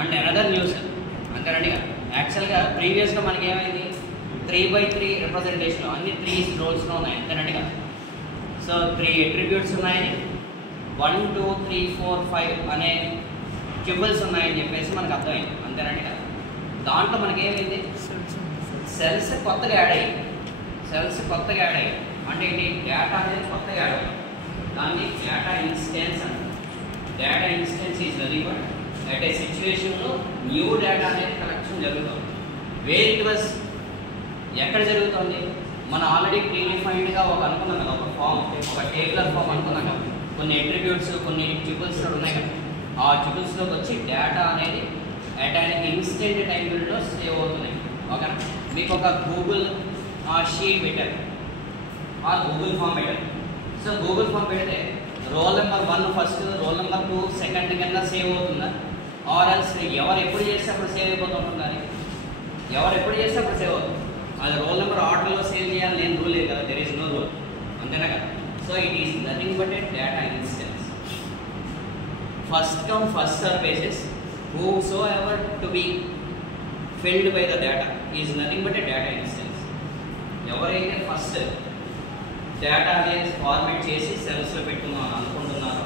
And another news అంతేనండి. యాక్చువల్గా ప్రీవియస్గా మనకి ఏమైంది 3x3 రిప్రజెంటేషన్ అన్ని 3 రోల్స్లో ఉన్నాయి అంతేనండి. సో 3 అట్రిబ్యూట్స్ ఉన్నాయని 1 2 3 4 5 అనే ట్యూబుల్స్ ఉన్నాయని చెప్పేసి మనకు అర్థమైంది అంతేనండి. దాంట్లో మనకి ఏమైంది సెల్స్ కొత్తగా యాడ్ అయ్యాయి. అంటే ఏంటి డేటా అనేది కొత్తగా యాడ్ అయ్యాయి. దాన్ని డేటా ఇన్స్టెన్స్ అంటారు. Data instance is nothing but at a సిచ్యువేషన్లో న్యూ డేటా అనేది కలెక్షన్ జరుగుతుంది. వేర్ ఇట్ వాస్ ఎక్కడ జరుగుతుంది? మనం ఆల్రెడీ ప్రీడిఫైన్డ్గా ఒక అనుకున్నాం కదా, ఒక ఫామ్, ఒక టేబులర్ ఫామ్ అనుకున్నాం కదా. కొన్ని అట్రిబ్యూట్స్ కొన్ని ట్యూబుల్స్ ఉన్నాయి కదా. ఆ ట్యూబుల్స్లోకి వచ్చి డేటా అనేది అట్ అన్ ఇన్స్టెంట్ టైం పీరియడ్లో సేవ్ అవుతున్నాయి. ఓకేనా? మీకు ఒక గూగుల్ షీట్ పెట్టారు, ఆ గూగుల్ ఫామ్ పెట్టారు. సో గూగుల్ ఫామ్ పెడితే roll number 1 first, roll number 2 second కింద సేవ్ అవుతుందా? ఆర్ ఎల్స్ ఎవరు ఎప్పుడు చేస్తే అప్పుడు సేవ్ అయిపోతుంటుంది. ఎవరు ఎప్పుడు చేస్తే అప్పుడు సేవ్ అవుతుంది. అది రోల్ నెంబర్ ఆర్డర్లో సేవ్ చేయాలి నేను రూల్ లేదు కదా, దెర్ ఈస్ నో రూల్ అంతేనా కదా. So it is nothing but A data instance. First come first serve basis whosoever to be filled by the data is nothing but a data instance. ఎవరైతే first data అనేది format చేసి సెల్స్లో పెట్టుకున్నాం అనుకుంటున్నారో,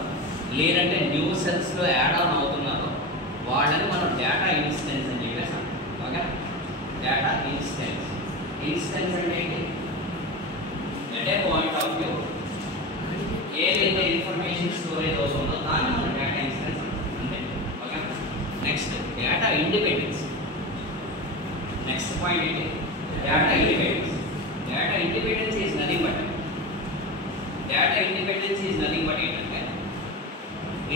లేదంటే new సెల్స్లో add on అవుతున్నారో వాళ్ళని మనం data instance అని చెప్పేసాం. Okay, data instance. ఇన్స్టెన్స్ అంటే ఏంటి? At a point of view ఏదైతే ఇన్ఫర్మేషన్ స్టోరేజ్ అవుతుందో దాన్ని మనం డేటా ఇన్స్టెన్స్ అంతే. Okay, next data independence. Next point ఏంటి? Data independence. Data independence is nothing but ఏంటంటే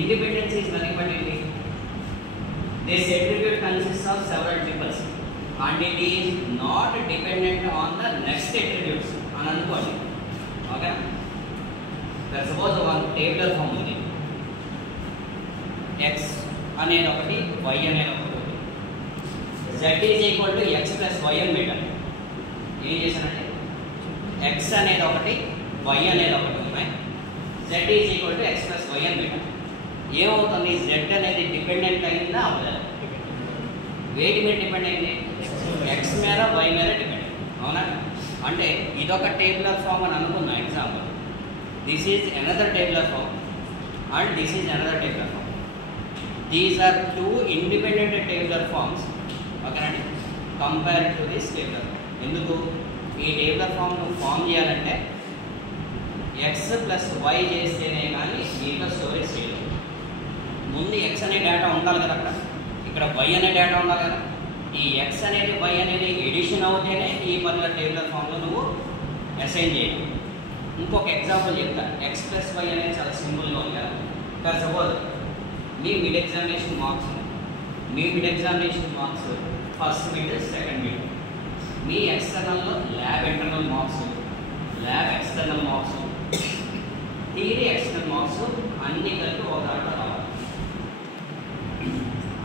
ఇండిపెండెన్స్ ఈజ్ నథింగ్ బట్ ఏంటి? This attribute consists of several triples and it is not dependent on the next attributes అని అనుకోండి. Okay, suppose ఒక tabular form ఉంది. X అనేది ఒకటి, Y అనేది ఒకటి, Z is equal to X plus Y అని పెట్టాను. ఏం చేశానంటే ఎక్స్ అనేది ఒకటి, వై అనేది ఒకటి ఉన్నాయి, Z is equal to X plus Y అని పెట్టాను. ఏమవుతుంది? జెడ్ అనేది డిపెండెంట్ అయిందా అవ్వలేదు? వేటి మీద డిపెండ్ అయింది? ఎక్స్ మీద, వై మీద డిపెండ్. అవునా? అంటే ఇదొక టేబులర్ ఫామ్ అని అనుకున్నా example. This is another tabular form and this is another tabular form. These are 2 independent tabular forms. ఓకేనండి, compare to this tabular form. ఎందుకు? ఈ టేబులర్ ఫామ్ను ఫామ్ చేయాలంటే ఎక్స్ ప్లస్ వై చేస్తేనే కానీ దీంట్లో స్టోరేజ్ చేయలేదు. ముందు ఎక్స్ అనే డేటా ఉండాలి కదా, అక్కడ ఇక్కడ వై అనే డేటా ఉండాలి కదా. ఈ ఎక్స్ అనేది వై అనేది ఎడిషన్ అవుతేనే ఈ పర్టికులర్ టేబులర్ ఫామ్లో నువ్వు అసైన్ చేయాలి. ఇంకొక ఎగ్జాంపుల్ చెప్తాను. ఎక్స్ ప్లస్ వై అనేది చాలా సింపుల్గా ఉంది కదా. ఫర్ సపోజ్ మీ mid examination marks, first mid, second mid. మీ ఎక్స్టర్నల్లో lab internal marks, lab external marks, theory external marks అన్నీ కలిపి ఒక దాంట్లో రావాలి.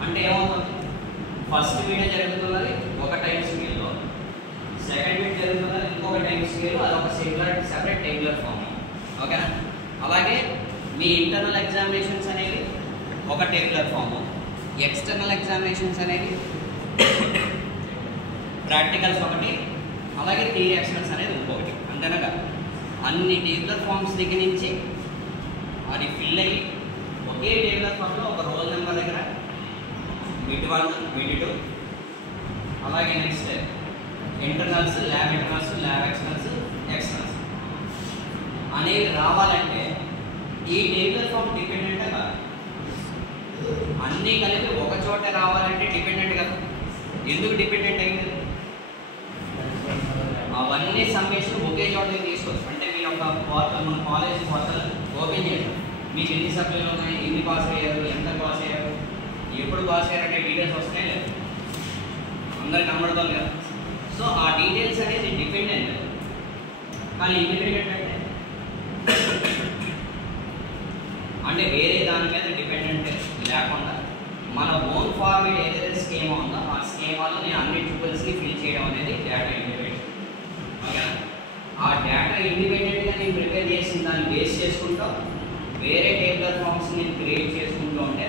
అంటే ఏమవుతుంది? ఫస్ట్ మిడ్ జరుగుతున్నది ఒక టైం స్కేల్లో, సెకండ్ మిడ్ జరుగుతున్నది ఇంకొక టైం స్కేల్, అదొక సెపరేట్ టేబులర్ ఫామ్. ఓకేనా? అలాగే మీ ఇంటర్నల్ ఎగ్జామినేషన్స్ అనేవి ఒక టేబులర్ ఫాము, ఎక్స్టర్నల్ ఎగ్జామినేషన్స్ అనేవి ప్రాక్టికల్స్ ఒకటి, అలాగే థియరీ ఎక్స్టర్నల్స్ అనేది ఇంకొకటి. అంతేనగా అన్ని టేబులర్ ఫామ్స్ దగ్గర నుంచి అది ఫిల్ అయ్యి ఒకే టేబులర్ ఫామ్లో ఒక రోల్ నెంబర్ దగ్గర మిడ్ 1, మిడ్ 2, అలాగే next internals, lab internals, lab externals అనేవి రావాలంటే ఈ టేబులర్ ఫామ్ డిపెండెంట్ కాదు. అన్నీ కలిపి ఒక చోట రావాలంటే డిపెండెంట్ కదా. ఎందుకు డిపెండెంట్ అయింది? అవన్నీ సమ్మేషన్ ఒకే చోట తీసుకోవచ్చు. అంటే మీరు ఒక పోర్టల్, మన కాలేజ్ పోర్టల్ ఓపెన్ చేశారు, మీకు ఎన్ని సబ్జెక్టులు ఉన్నాయి, ఎన్ని పాస్ అయ్యారు, ఎంత పాస్ అయ్యారు, ఎప్పుడు పాస్ అయ్యారంటే డీటెయిల్స్ వస్తున్నాయి లేదు, అందరికి కనబడతాం కదా. సో ఆ డీటెయిల్స్ అనేది డిపెండెంట్. కానీ ఇండిపెండెంట్ అంటే వేరే దాని మీద డిపెండెంట్ లేకుండా మన ఓన్ ఫార్మేట్ ఏదైతే స్కీమా ఉందో ఆ స్కీమాలో నేను అన్ని ట్యూబుల్స్ని ఫిల్ చేయడం అనేది డేటా ఇండిపెండెంట్. ఓకే, ఆ డేటా ఇండిపెండెంట్గా నేను ప్రిపేర్ చేసిన దాన్ని బేస్ చేసుకుంటూ వేరే టేబులర్ ఫామ్స్ నేను క్రియేట్ చేసుకుంటూ ఉంటే